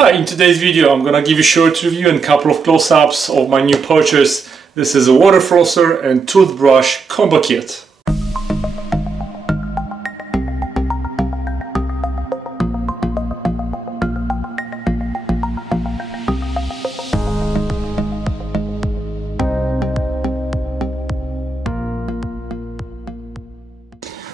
Hi, in today's video I'm gonna give you a short review and a couple of close-ups of my new purchase. This is a water flosser and toothbrush combo kit.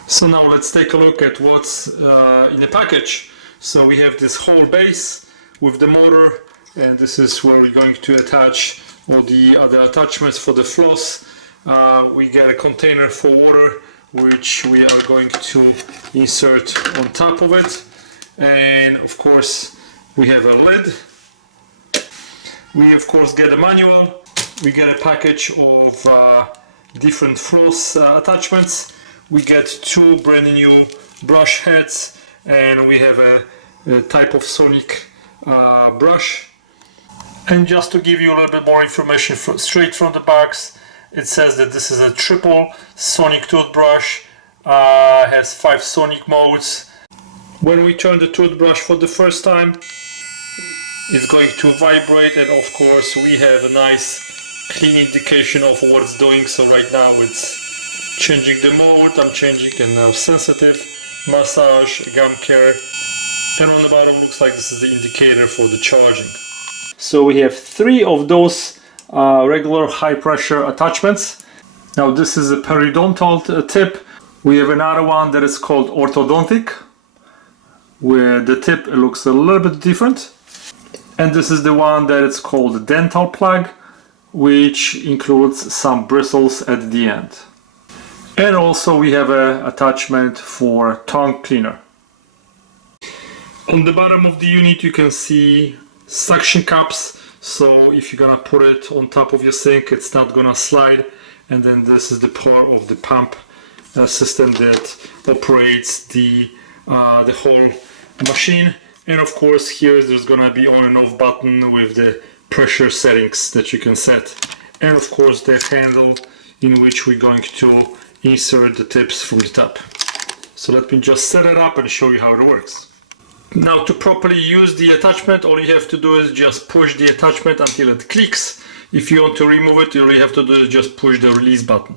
So now let's take a look at what's in the package. So we have this whole base with the motor, and this is where we're going to attach all the other attachments for the floss. We get a container for water, which we are going to insert on top of it. And of course we have a lid. We of course get a manual. We get a package of different floss attachments. We get two brand new brush heads, and we have a type of sonic brush. And just to give you a little bit more information straight from the box, it says that this is a triple sonic toothbrush, has 5 sonic modes. When we turn the toothbrush for the first time, it's going to vibrate, and of course we have a nice clean indication of what it's doing. So right now it's changing the mode, I'm changing, and now sensitive, massage, gum care, and on the bottom looks like this is the indicator for the charging. So we have 3 of those regular high pressure attachments. Now this is a periodontal tip. We have another one that is called orthodontic, where the tip looks a little bit different. And this is the one that is called dental plug, which includes some bristles at the end. And also we have an attachment for tongue cleaner. On the bottom of the unit you can see suction cups, so if you're gonna put it on top of your sink, it's not gonna slide. And then this is the part of the pump system that operates the whole machine. And of course here there's gonna be on and off button with the pressure settings that you can set. And of course the handle in which we're going to insert the tips from the top. So let me just set it up and show you how it works. Now, to properly use the attachment, all you have to do is just push the attachment until it clicks. If you want to remove it, all you have to do is just push the release button.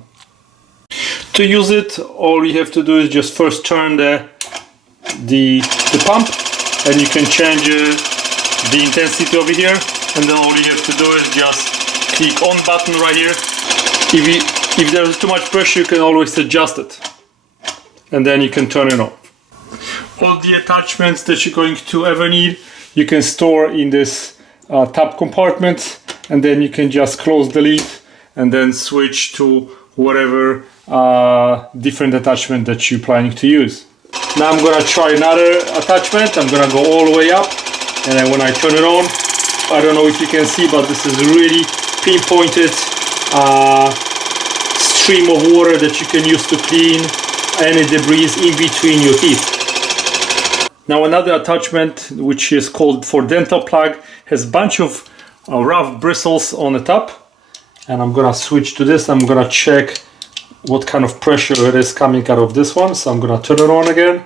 To use it, all you have to do is just first turn the pump, and you can change the intensity over here. And then all you have to do is just click on button right here. If there is too much pressure, you can always adjust it, and then you can turn it on. All the attachments that you're going to ever need, you can store in this top compartment, and then you can just close the lid and then switch to whatever different attachment that you're planning to use. Now I'm gonna try another attachment. I'm gonna go all the way up, and then when I turn it on, I don't know if you can see, but this is really pinpointed stream of water that you can use to clean any debris in between your teeth. Now another attachment, which is called for dental plug, has a bunch of rough bristles on the top, and I'm gonna switch to this. I'm gonna check what kind of pressure it is coming out of this one, so I'm gonna turn it on again.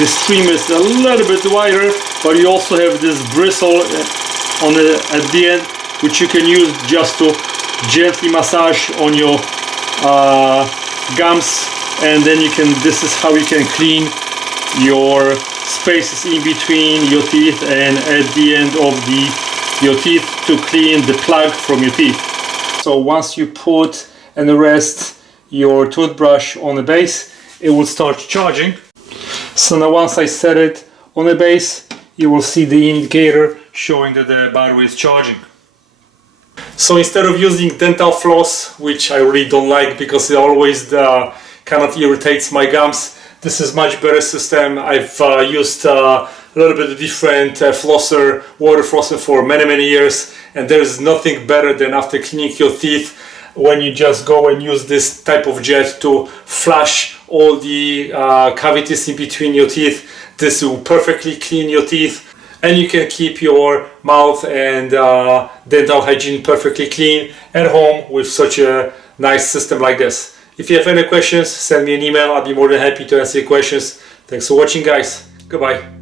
The stream is a little bit wider, but you also have this bristle at the end, which you can use just to gently massage on your gums, and then this is how you can clean your spaces in between your teeth and at the end of your teeth to clean the plug from your teeth. So once you put and rest your toothbrush on the base, it will start charging. So now once I set it on the base, you will see the indicator showing that the battery is charging. So instead of using dental floss, which I really don't like because it always kind of irritates my gums, this is much better system. I've used a little bit different water flosser for many years, and there is nothing better than after cleaning your teeth when you just go and use this type of jet to flush all the cavities in between your teeth. This will perfectly clean your teeth, and you can keep your mouth and dental hygiene perfectly clean at home with such a nice system like this. If you have any questions, send me an email. I'll be more than happy to answer your questions. Thanks for watching, guys. Goodbye.